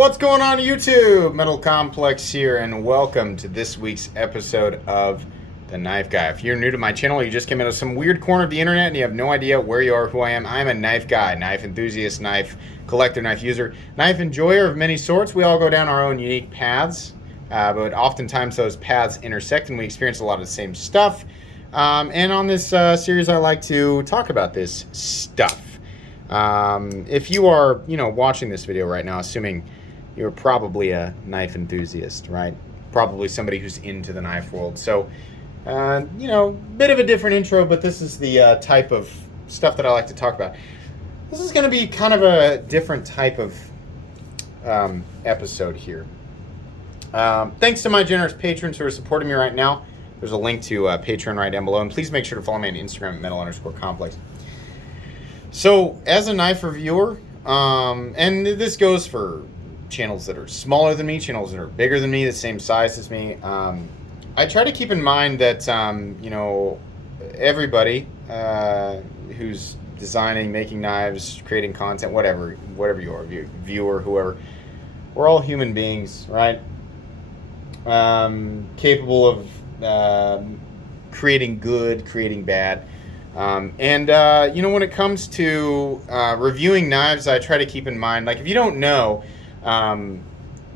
What's going on YouTube? Metal Complex here, and welcome to this week's episode of The Knife Guy. If you're new to my channel, you just came into some weird corner of the internet and you have no idea where you are, who I am. I'm a knife guy, knife enthusiast, knife collector, knife user, knife enjoyer of many sorts. We all go down our own unique paths, but oftentimes those paths intersect and we experience a lot of the same stuff. And on this series, I like to talk about this stuff. If you are, watching this video right now, assuming you're probably a knife enthusiast, right? Probably somebody who's into the knife world. So, bit of a different intro, but this is the type of stuff that I like to talk about. This is going to be kind of a different type of episode here. Thanks to my generous patrons who are supporting me right now. There's a link to Patreon right down below. And please make sure to follow me on Instagram at metal_complex. So, as a knife reviewer, and this goes for channels that are smaller than me, channels that are bigger than me, the same size as me, I try to keep in mind that, everybody who's designing, making knives, creating content, whatever you are, viewer, whoever, we're all human beings, right? Capable of creating good, creating bad. When it comes to reviewing knives, I try to keep in mind, like, if you don't know,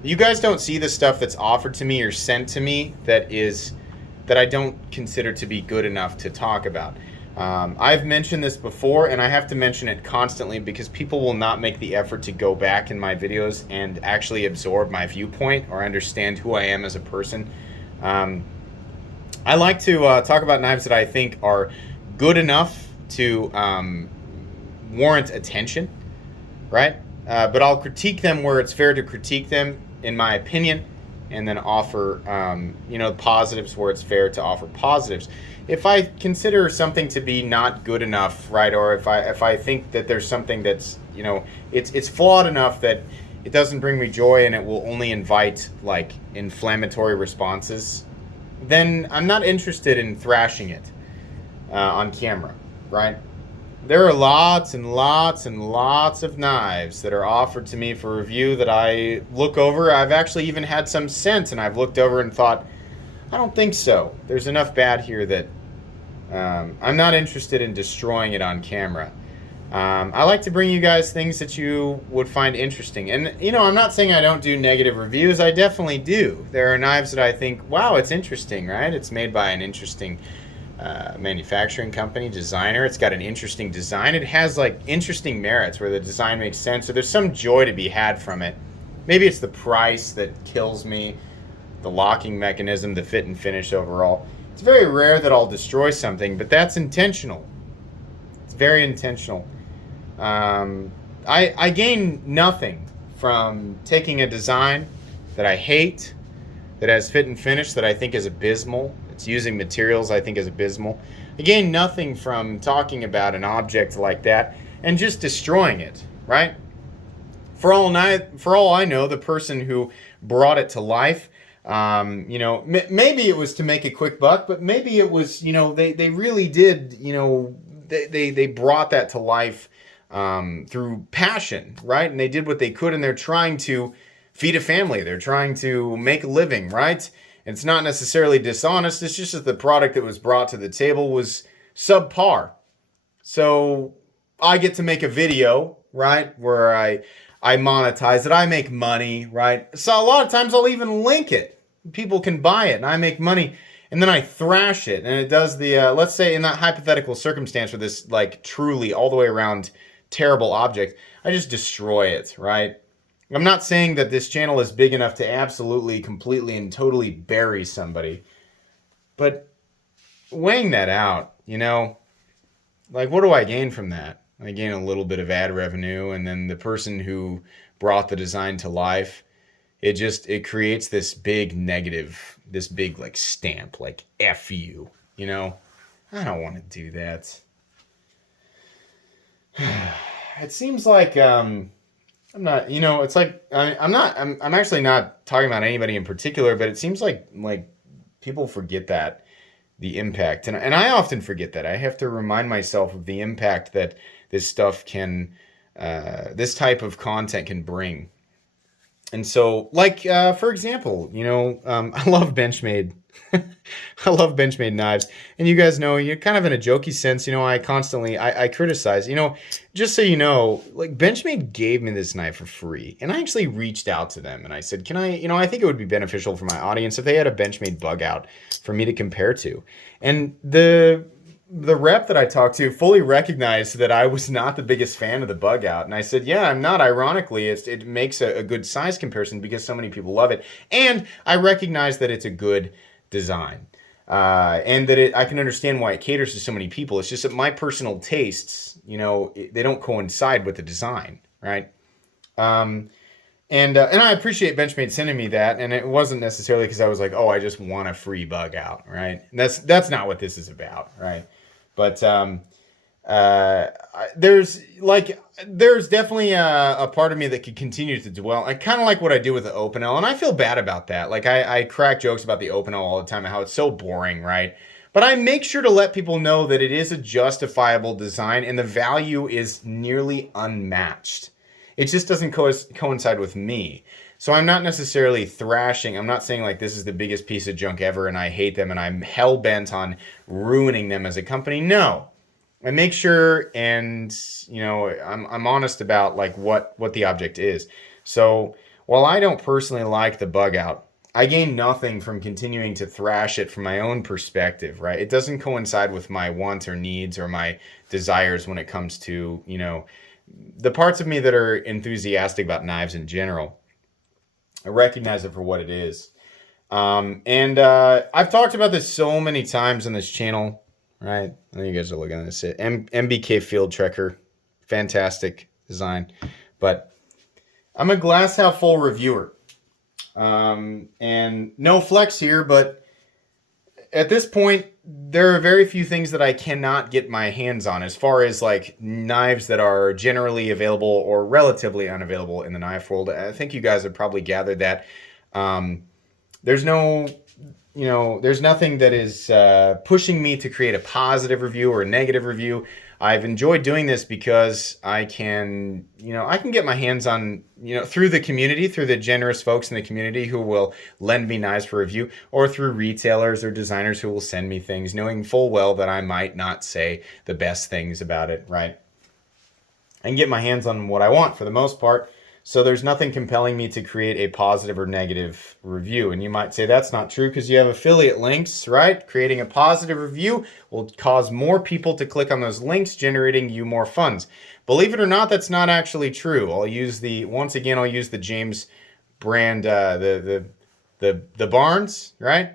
you guys don't see the stuff that's offered to me or sent to me that I don't consider to be good enough to talk about. I've mentioned this before, and I have to mention it constantly because people will not make the effort to go back in my videos and actually absorb my viewpoint or understand who I am as a person. I like to talk about knives that I think are good enough to warrant attention, right? But I'll critique them where it's fair to critique them, in my opinion, and then offer, positives where it's fair to offer positives. If I consider something to be not good enough, right, or if I think that there's something that's, it's flawed enough that it doesn't bring me joy and it will only invite, like, inflammatory responses, then I'm not interested in thrashing it on camera, right? There are lots and lots and lots of knives that are offered to me for review that I look over. I've actually even had some sent, and I've looked over and thought, I don't think so. There's enough bad here that I'm not interested in destroying it on camera. I like to bring you guys things that you would find interesting. And, I'm not saying I don't do negative reviews. I definitely do. There are knives that I think, wow, it's interesting, right? It's made by an interesting manufacturing company, designer. It's got an interesting design. It has, like, interesting merits where the design makes sense. So there's some joy to be had from it. Maybe it's the price that kills me, the locking mechanism, the fit and finish overall. It's very rare that I'll destroy something, but that's intentional. It's very intentional. I gain nothing from taking a design that I hate, that has fit and finish that I think is abysmal. It's using materials I think is abysmal. I gain nothing from talking about an object like that and just destroying it, right? For all I know, the person who brought it to life, maybe it was to make a quick buck, but maybe it was, they really did, they brought that to life through passion, right? And they did what they could, and they're trying to feed a family. They're trying to make a living, right? It's not necessarily dishonest. It's just that the product that was brought to the table was subpar. So I get to make a video, right, where I monetize it. I make money, right? So a lot of times I'll even link it. People can buy it, and I make money. And then I thrash it, and it does the, let's say in that hypothetical circumstance for this, like, truly all the way around terrible object, I just destroy it, right? I'm not saying that this channel is big enough to absolutely, completely, and totally bury somebody. But weighing that out, like, what do I gain from that? I gain a little bit of ad revenue, and then the person who brought the design to life, it creates this big negative, this big, like, stamp, like, F you, I don't want to do that. It seems like, I'm not, it's like, I'm actually not talking about anybody in particular, but it seems like people forget the impact. And I often forget that. I have to remind myself of the impact that this stuff can, this type of content can bring. And so, like, for example, I love Benchmade. I love Benchmade knives. And you guys know, you're kind of in a jokey sense, I criticize, just so you know, like Benchmade gave me this knife for free. And I actually reached out to them and I said, can I, I think it would be beneficial for my audience if they had a Benchmade bug out for me to compare to. And the rep that I talked to fully recognized that I was not the biggest fan of the bug out. And I said, yeah, I'm not. Ironically, it makes a good size comparison because so many people love it. And I recognize that it's a good design. And that I can understand why it caters to so many people. It's just that my personal tastes, they don't coincide with the design, right? And I appreciate Benchmade sending me that, and it wasn't necessarily because I was like, oh, I just want a free bug out, right? And that's not what this is about, right? But there's definitely a part of me that could continue to dwell. I kind of like what I do with the Opinel, and I feel bad about that. Like I crack jokes about the Opinel all the time and how it's so boring, right? But I make sure to let people know that it is a justifiable design and the value is nearly unmatched. It just doesn't coincide with me. So I'm not necessarily thrashing. I'm not saying like this is the biggest piece of junk ever and I hate them and I'm hell-bent on ruining them as a company. No. I make sure and, I'm honest about like what the object is. So while I don't personally like the bug out, I gain nothing from continuing to thrash it from my own perspective, right? It doesn't coincide with my wants or needs or my desires when it comes to, the parts of me that are enthusiastic about knives in general. I recognize it for what it is. And I've talked about this so many times on this channel, right? I know you guys are looking at this. MBK Field Trekker, fantastic design. But I'm a glass half full reviewer. And no flex here, but at this point, there are very few things that I cannot get my hands on as far as like knives that are generally available or relatively unavailable in the knife world. I think you guys have probably gathered that. There's nothing that is pushing me to create a positive review or a negative review. I've enjoyed doing this because I can get my hands on, through the community, through the generous folks in the community who will lend me knives for review, or through retailers or designers who will send me things, knowing full well that I might not say the best things about it, right? I can get my hands on what I want for the most part. So there's nothing compelling me to create a positive or negative review. And you might say that's not true because you have affiliate links, right? Creating a positive review will cause more people to click on those links, generating you more funds. Believe it or not, that's not actually true. I'll use the James brand, the Barnes, right?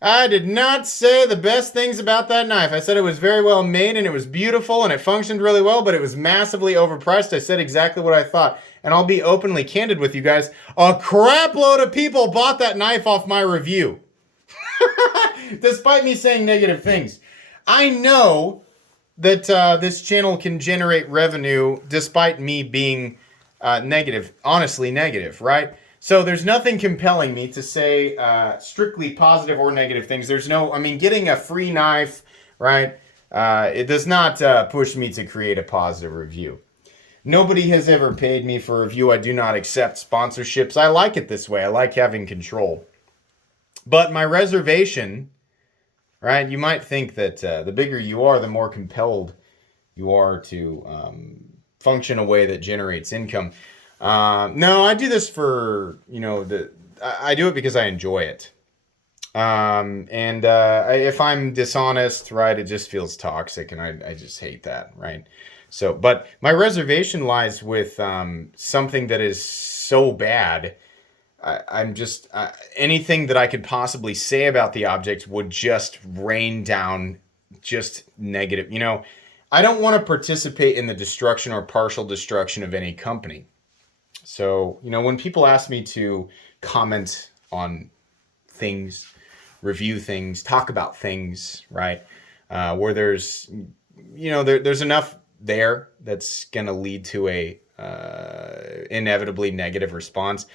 I did not say the best things about that knife. I said it was very well made and it was beautiful and it functioned really well, but it was massively overpriced. I said exactly what I thought. And I'll be openly candid with you guys. A crap load of people bought that knife off my review. Despite me saying negative things. I know that this channel can generate revenue despite me being negative, honestly negative, right? So there's nothing compelling me to say strictly positive or negative things. Getting a free knife, right? It does not push me to create a positive review. Nobody has ever paid me for a review. I do not accept sponsorships. I like it this way. I like having control. But my reservation, right? You might think that the bigger you are, the more compelled you are to function a way that generates income. No, I do this for, I do it because I enjoy it. If I'm dishonest, right, it just feels toxic and I just hate that, right? So, but my reservation lies with something that is so bad. I'm just, anything that I could possibly say about the object would just rain down just negative. I don't want to participate in the destruction or partial destruction of any company. So, when people ask me to comment on things, review things, talk about things, right, where there's, there's enough there that's going to lead to a inevitably negative response,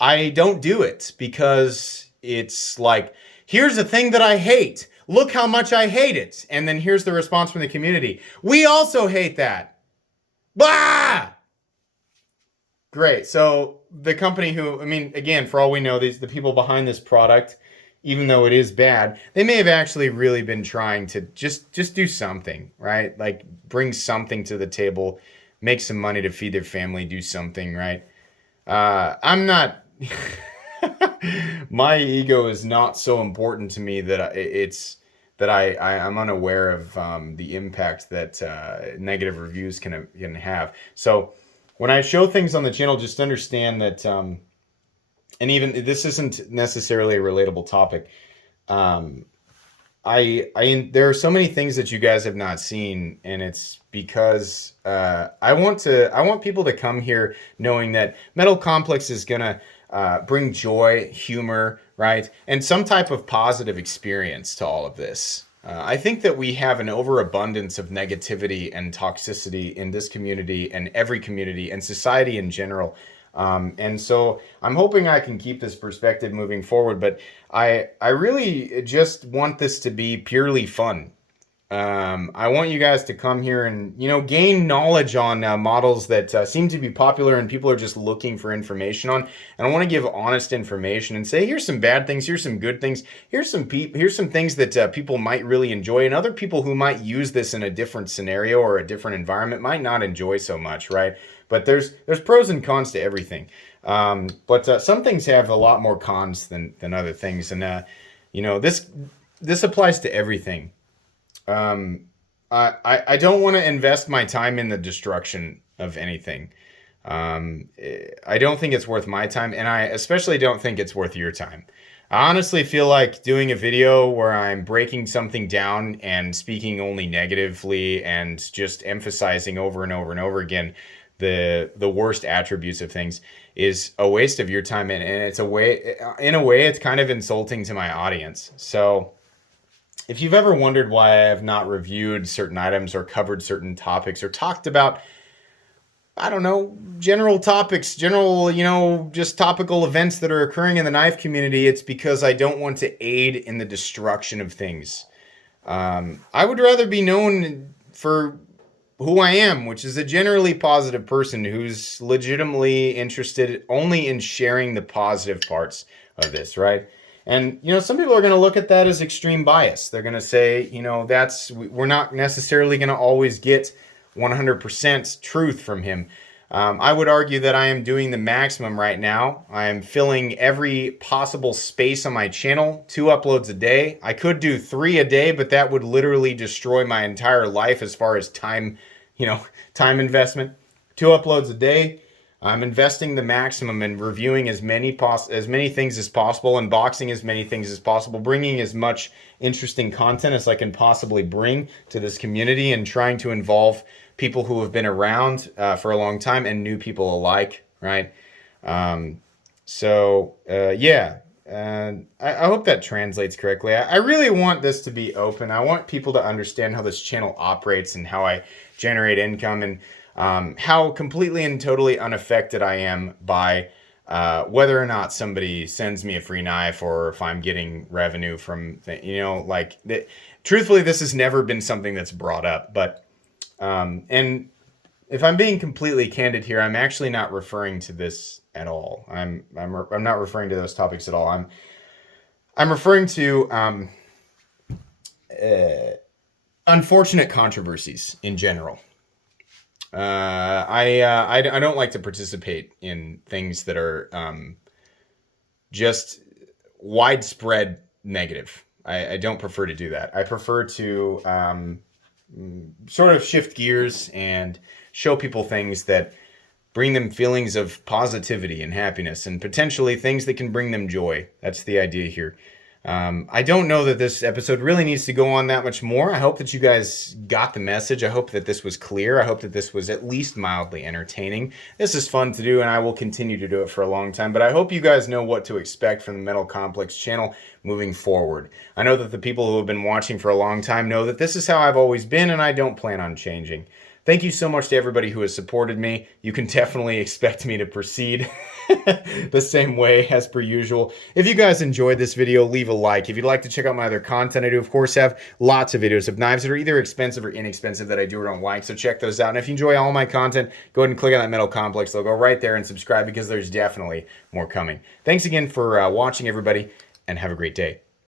I don't do it because it's like, here's a thing that I hate. Look how much I hate it. And then here's the response from the community. We also hate that. Blah! Great. So the company who, I mean, again, for all we know, the people behind this product, even though it is bad, they may have actually really been trying to just do something, right? Like bring something to the table, make some money to feed their family, do something, right? I'm not. My ego is not so important to me that it's that I'm unaware of the impact that negative reviews can have. So when I show things on the channel, just understand that, and even this isn't necessarily a relatable topic. Um, there are so many things that you guys have not seen, and it's because I want people to come here knowing that Metal Complex is gonna bring joy, humor, right, and some type of positive experience to all of this. I think that we have an overabundance of negativity and toxicity in this community and every community and society in general. And so I'm hoping I can keep this perspective moving forward, but I really just want this to be purely fun. I want you guys to come here and, gain knowledge on models that seem to be popular and people are just looking for information on. And I want to give honest information and say, here's some bad things, here's some good things, here's some things that people might really enjoy, and other people who might use this in a different scenario or a different environment might not enjoy so much, right? But there's pros and cons to everything. But some things have a lot more cons than other things, and this applies to everything. Um, I don't want to invest my time in the destruction of anything. I don't think it's worth my time, and I especially don't think it's worth your time. I honestly feel like doing a video where I'm breaking something down and speaking only negatively and just emphasizing over and over and over again the worst attributes of things is a waste of your time, and it's in a way it's kind of insulting to my audience. So if you've ever wondered why I have not reviewed certain items or covered certain topics or talked about, I don't know, general topics, just topical events that are occurring in the knife community, it's because I don't want to aid in the destruction of things. I would rather be known for who I am, which is a generally positive person who's legitimately interested only in sharing the positive parts of this, right? And some people are going to look at that as extreme bias. They're going to say, we're not necessarily going to always get 100% truth from him. I would argue that I am doing the maximum right now. I am filling every possible space on my channel, 2 uploads a day. I could do 3 a day, but that would literally destroy my entire life as far as time, time investment. 2 uploads a day. I'm investing the maximum in reviewing as many things as possible, unboxing as many things as possible, bringing as much interesting content as I can possibly bring to this community, and trying to involve people who have been around for a long time and new people alike, right? Yeah. I hope that translates correctly. I really want this to be open. I want people to understand how this channel operates and how I generate income, and how completely and totally unaffected I am by whether or not somebody sends me a free knife or if I'm getting revenue from, truthfully, this has never been something that's brought up. But, and if I'm being completely candid here, I'm actually not referring to this at all. I'm not referring to those topics at all. I'm referring to unfortunate controversies in general. I don't like to participate in things that are just widespread negative. I don't prefer to do that. I prefer to sort of shift gears and show people things that bring them feelings of positivity and happiness, and potentially things that can bring them joy. That's the idea here. I don't know that this episode really needs to go on that much more. I hope that you guys got the message. I hope that this was clear. I hope that this was at least mildly entertaining. This is fun to do, and I will continue to do it for a long time. But I hope you guys know what to expect from the Metal Complex channel moving forward. I know that the people who have been watching for a long time know that this is how I've always been, and I don't plan on changing. Thank you so much to everybody who has supported me. You can definitely expect me to proceed the same way as per usual. If you guys enjoyed this video, leave a like. If you'd like to check out my other content, I do of course have lots of videos of knives that are either expensive or inexpensive that I do or don't like, so check those out. And if you enjoy all my content, go ahead and click on that metal complex logo right there and subscribe, because there's definitely more coming. Thanks again for watching, everybody, and have a great day.